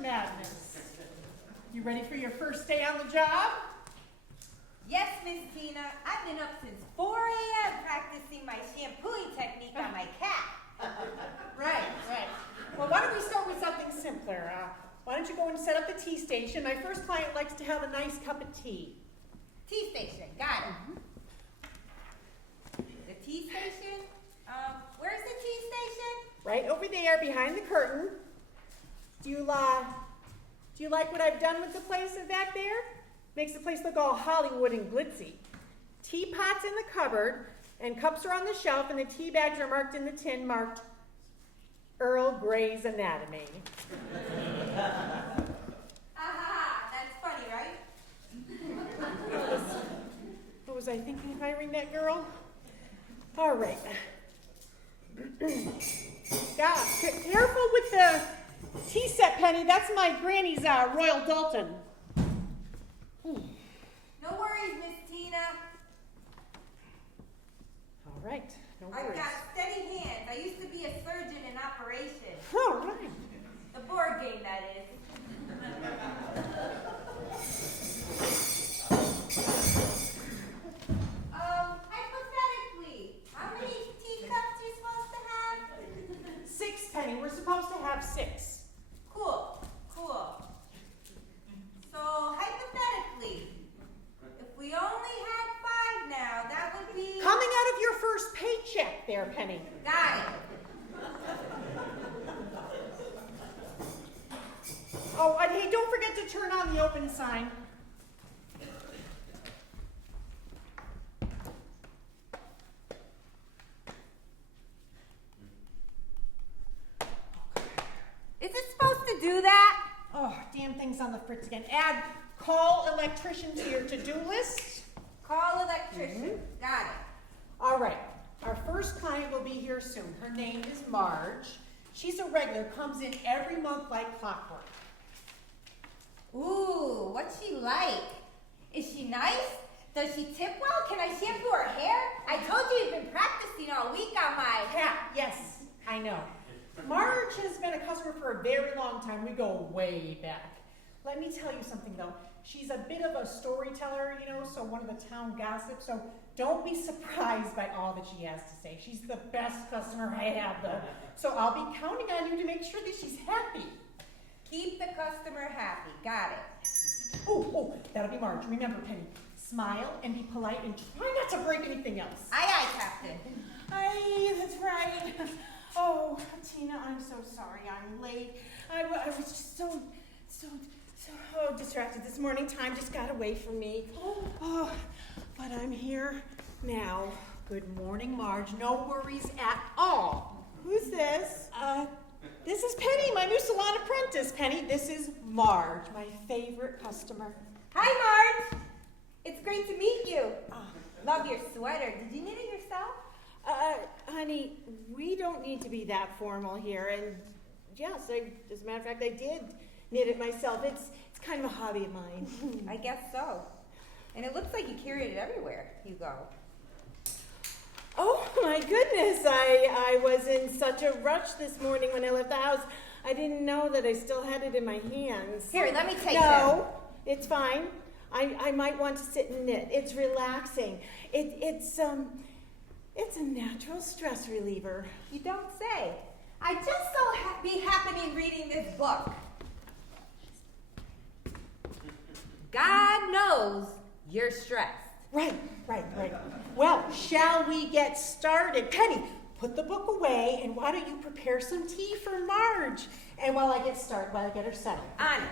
Madness. You ready for your first day on the job? Yes, Miss Tina. I've been up since 4 a.m. practicing my shampooing technique on my cat. Right. Well, why don't we start with something simpler? Why don't you go and set up the tea station? My first client likes to have a nice cup of tea. Tea station. Got it. The tea station? Where's the tea station? Right over there behind the curtain. Do you like what I've done with the place back there? Makes the place look all Hollywood and glitzy. Teapots in the cupboard, and cups are on the shelf, and the tea bags are marked in the tin marked Earl Grey's Anatomy. Aha, that's funny, right? What was I thinking if I ring that girl? All right. God, careful with the tea set, Penny. That's my granny's Royal Dalton. No worries, Miss Tina. All right, no worries. I've got steady hands. I used to be a surgeon in operation. All right. The board game, that is. Hypothetically, how many teacups are you supposed to have? 6, Penny. We're supposed to have 6. Cool. So, hypothetically, if we only had 5 now, that would be... Coming out of your first paycheck there, Penny. Got it. Oh, and hey, don't forget to turn on the open sign. Is it supposed to do that? Oh, damn thing's on the fritz again. Add call electrician to your to-do list. Call electrician. Got it. All right. Our first client will be here soon. Her name is Marge. She's a regular, comes in every month like clockwork. Ooh, what's she like? Is she nice? Does she tip well? Can I shampoo her hair? I told you you've been practicing all week on my... Cat, yes, I know. Marge has been a customer for a very long time. We go way back. Let me tell you something, though. She's a bit of a storyteller, so one of the town gossips. So don't be surprised by all that she has to say. She's the best customer I have, though. So I'll be counting on you to make sure that she's happy. Keep the customer happy. Got it. Oh, that'll be Marge. Remember, Penny, smile and be polite and try not to break anything else. Aye, Captain. Aye, that's right. Oh, Tina, I'm so sorry I'm late. I was just so distracted this morning. Time just got away from me. Oh, but I'm here now. Good morning, Marge. No worries at all. Who's this? This is Penny, my new salon apprentice. Penny, this is Marge, my favorite customer. Hi, Marge. It's great to meet you. Love your sweater. Did you knit it yourself? Honey, we don't need to be that formal here. And yes, as a matter of fact, I did knit it myself. It's kind of a hobby of mine. I guess so. And it looks like you carry it everywhere you go. Oh my goodness, I was in such a rush this morning when I left the house. I didn't know that I still had it in my hands. Here, let me take No, it's fine. I might want to sit and knit. It's relaxing. It's a natural stress reliever. You don't say. I just so be happening reading this book. God knows you're stressed. Right. Well, shall we get started? Penny, put the book away, and why don't you prepare some tea for Marge? And while I get her settled. On it.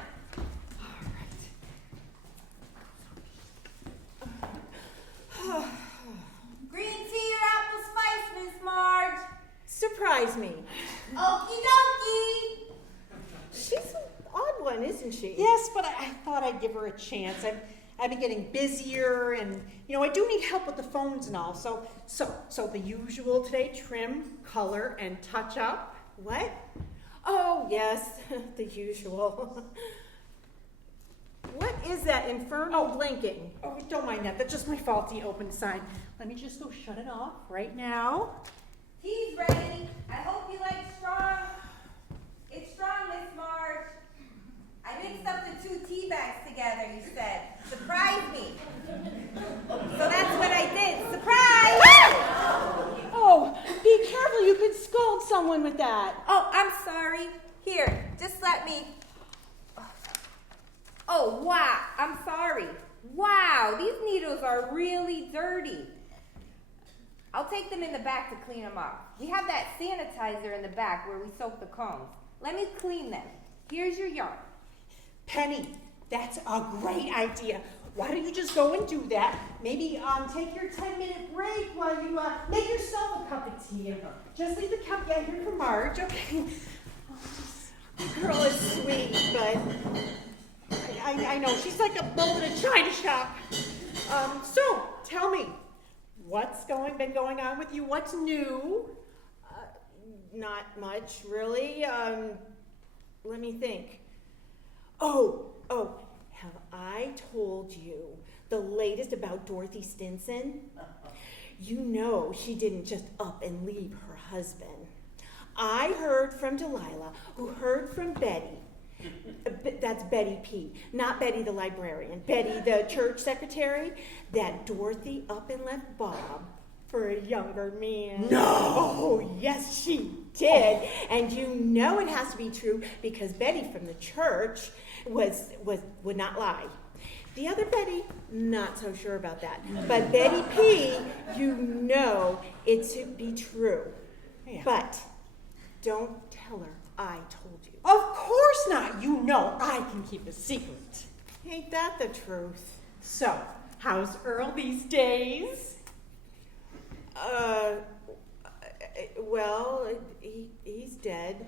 All right. Green tea or apple spice, Miss Marge? Surprise me. Okie dokie. She's an odd one, isn't she? Yes, but I thought I'd give her a chance. I've been getting busier, and I do need help with the phones and all. So the usual today: trim, color, and touch up. What? Oh, yes, the usual. What is that infernal blinking? Oh, don't mind that. That's just my faulty open sign. Let me just go shut it off right now. Tea's ready. I hope you like strong. It's strong, Miss Marge. Oh, wow. I'm sorry. Wow, these needles are really dirty. I'll take them in the back to clean them up. We have that sanitizer in the back where we soak the combs. Let me clean them. Here's your yarn. Penny, that's a great idea. Why don't you just go and do that? Maybe take your 10-minute break while you make yourself a cup of tea. And just leave the cup here for Marge, okay? The girl is sweet, but I know she's like a bull in a china shop. So tell me, what's been going on with you? What's new? Not much, really. Let me think. Oh, have I told you the latest about Dorothy Stinson? You know she didn't just up and leave her husband. I heard from Delilah, who heard from Betty. That's Betty P., not Betty the librarian, Betty the church secretary, that Dorothy up and left Bob for a younger man. No! Oh, yes, she did. And you know it has to be true because Betty from the church would not lie. The other Betty, not so sure about that. But Betty P., you know it to be true. Yeah. But don't tell her I told you. Of course not. You know I can keep a secret. Ain't that the truth? So, how's Earl these days? Well, he's dead.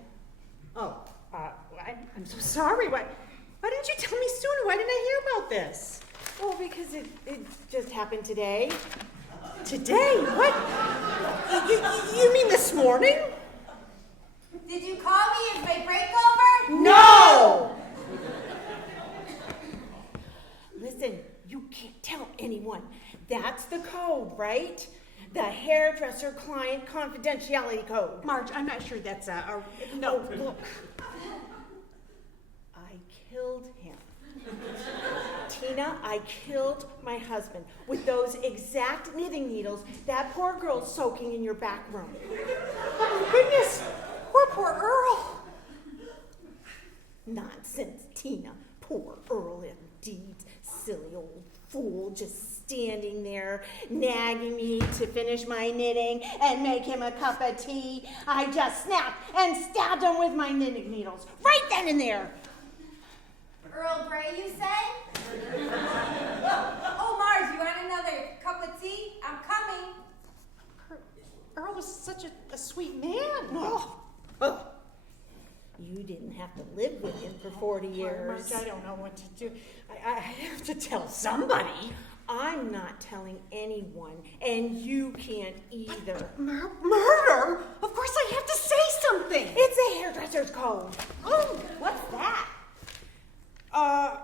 Oh, I'm so sorry. Why didn't you tell me sooner? Why didn't I hear about this? Oh, because it just happened today. Today? What? You mean this morning? Did you call me? Is my break over? No! Listen, you can't tell anyone. That's the code, right? The hairdresser client confidentiality code. Marge, I'm not sure that's a No, look. I killed him. Tina, I killed my husband with those exact knitting needles that poor girl's soaking in your back room. Oh, goodness. Poor Earl. Nonsense, Tina. Poor Earl indeed. Silly old fool, just standing there nagging me to finish my knitting and make him a cup of tea. I just snapped and stabbed him with my knitting needles right then and there. Earl Grey, you say? Oh, Marge, you want another cup of tea? I'm coming. Earl was such a sweet man. Oh. You didn't have to live with him for 40 years. Marge, I don't know what to do. I have to tell somebody. I'm not telling anyone, and you can't either. Murder? Of course I have to say something. It's a hairdresser's code. Oh, what's that?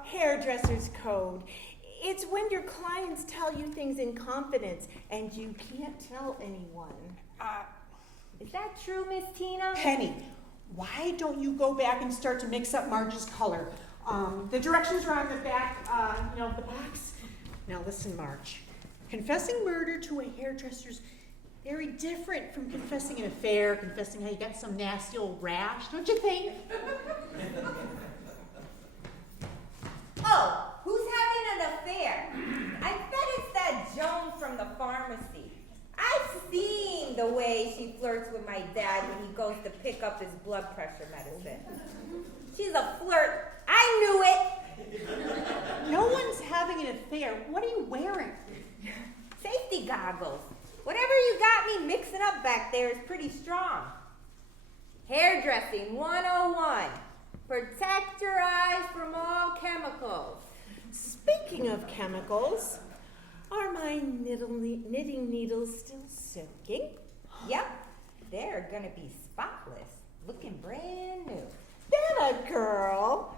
Hairdresser's code. It's when your clients tell you things in confidence, and you can't tell anyone. Is that true, Miss Tina? Penny, why don't you go back and start to mix up Marge's color? The directions are on the back, of the box. Now listen, Marge. Confessing murder to a hairdresser's very different from confessing an affair, confessing how you got some nasty old rash, don't you think? Oh, who's having an affair? I bet it's that Joan from the pharmacy. I've seen the way she flirts with my dad when he goes to pick up his blood pressure medicine. She's a flirt. I knew it. No one's having an affair. What are you wearing? Safety goggles. Whatever you got me mixing up back there is pretty strong. Hairdressing 101. Protect your eyes from all chemicals. Speaking of chemicals, are my knitting needles still soaking? Yep, they're gonna be spotless, looking brand new. That a girl.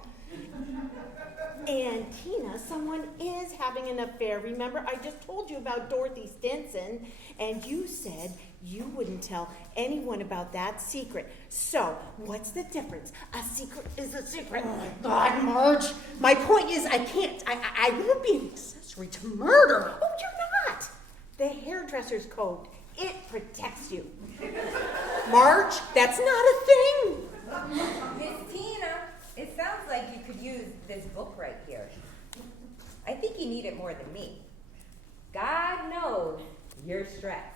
And Tina, someone is having an affair. Remember, I just told you about Dorothy Stinson, and you said you wouldn't tell anyone about that secret. So, what's the difference? A secret is a secret. Oh my God, Marge. My point is I can't. I won't be an accessory to murder. Oh, you're not. The hairdresser's code. It protects you. Marge, that's not a thing. Miss Tina, it sounds like you could use this book right here. I think you need it more than me. God knows you're stressed.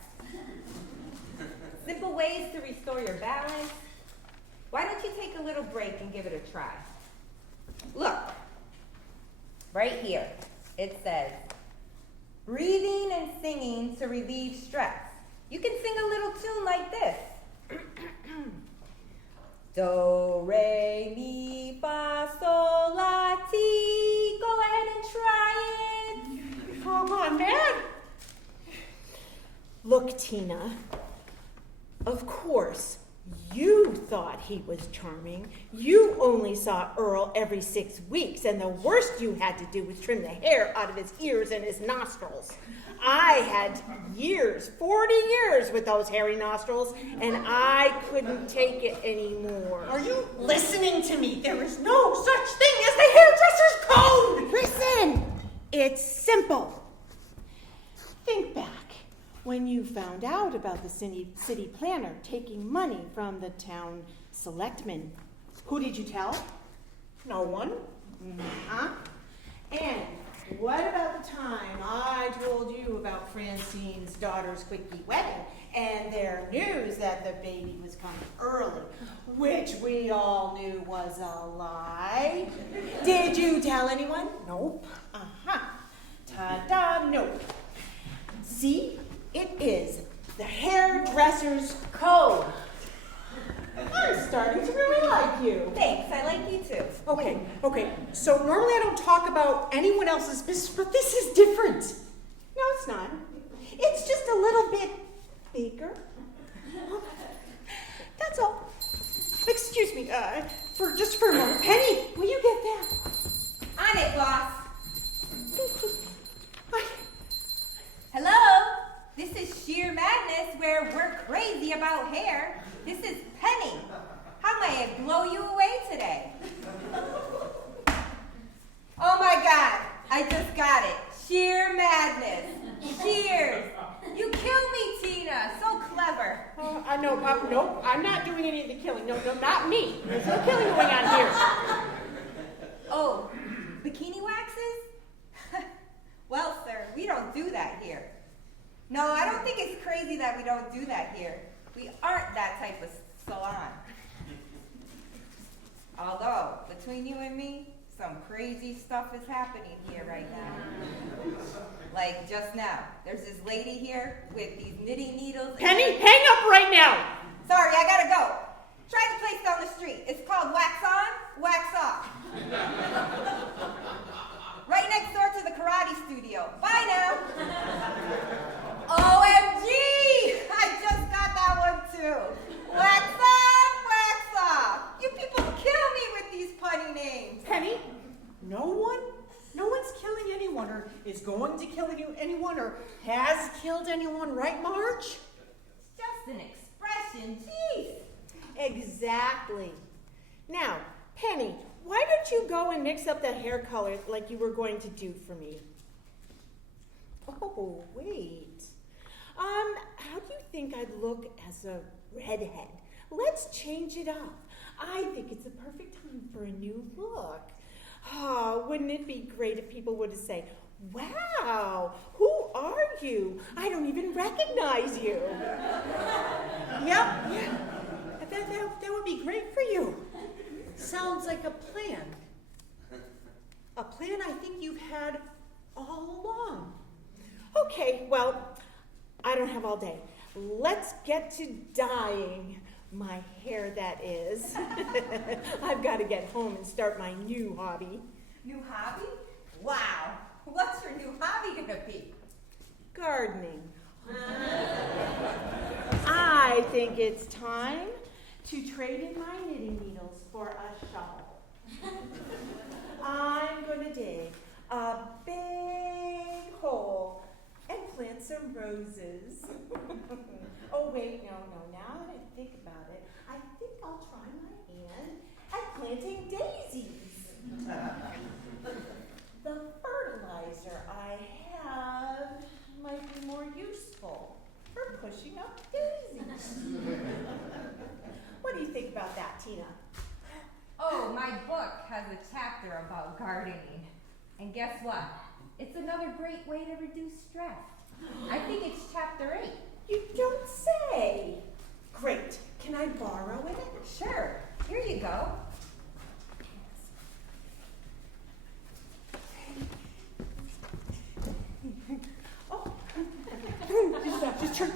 Simple ways to restore your balance. Why don't you take a little break and give it a try? Look, right here, it says, breathing and singing to relieve stress. You can sing a little tune like this. Do, re, mi, fa, sol, la, ti. Go ahead and try it. Come on, man. Look, Tina, of course, you thought he was charming. You only saw Earl every 6 weeks, and the worst you had to do was trim the hair out of his ears and his nostrils. I had years, 40 years with those hairy nostrils, and I couldn't take it anymore. Are you listening to me? There is no such thing as the hairdresser's code! Listen, it's simple. Think back when you found out about the city planner taking money from the town selectmen. Who did you tell? No one. Uh-huh. And what about the time I told you about Francine's daughter's quickie wedding and their news that the baby was coming early, which we all knew was a lie? Did you tell anyone? Nope. Uh-huh. Ta-da, nope. See, it is the hairdresser's code. I'm starting to really like you. Thanks, I like you too. Okay. So normally I don't talk about anyone else's business, but this is different. No, it's not. It's just a little bit bigger. That's all. Excuse me, for a moment. Penny, will you get that? On it, boss. Hello? This is Sheer Madness, where we're crazy about hair. This is Penny. How may I blow you away today? Oh my God, I just got it. Sheer Madness. Cheers. You killed me, Tina. So clever. Nope, I'm not doing any of the killing. No, not me. There's no killing going on here. Oh, bikini waxes? Well, sir, we don't do that here. No, I don't think it's crazy that we don't do that here. We aren't that type of salon. Although, between you and me, some crazy stuff is happening here right now. Like just now, there's this lady here with these knitting needles. Penny, hang up right now. Sorry, I gotta go. Try the place down the street. It's called Wax On, Wax Off. Right next door to the karate studio. Bye now. OMG! I just got that one too. Wax on, wax off. You people kill me with these punny names. Penny, no one's killing anyone or is going to kill anyone or has killed anyone, right, Marge? It's just an expression, jeez. Exactly. Now, Penny, why don't you go and mix up that hair color like you were going to do for me? Oh, wait. How do you think I'd look as a redhead? Let's change it up. I think it's the perfect time for a new look. Oh, wouldn't it be great if people were to say, wow, who are you? I don't even recognize you. Yep. That would be great for you. Sounds like a plan. A plan I think you've had all along. Okay, well, I don't have all day. Let's get to dyeing my hair, that is. I've got to get home and start my new hobby. New hobby? Wow. What's your new hobby gonna be? Gardening. I think it's time to trade in my knitting needles for a shovel. I'm going to dig a big hole and plant some roses. Oh, wait, no. Now that I think about it, I think I'll try my hand at planting daisies. The fertilizer I have might be more useful for pushing up daisies. What do you think about that, Tina? Oh, my book has a chapter chapter about gardening. And guess what? It's another great way to reduce stress. I think it's chapter 8. You don't say. Great. Can I borrow it? Sure, here you go. Oh. Just turn.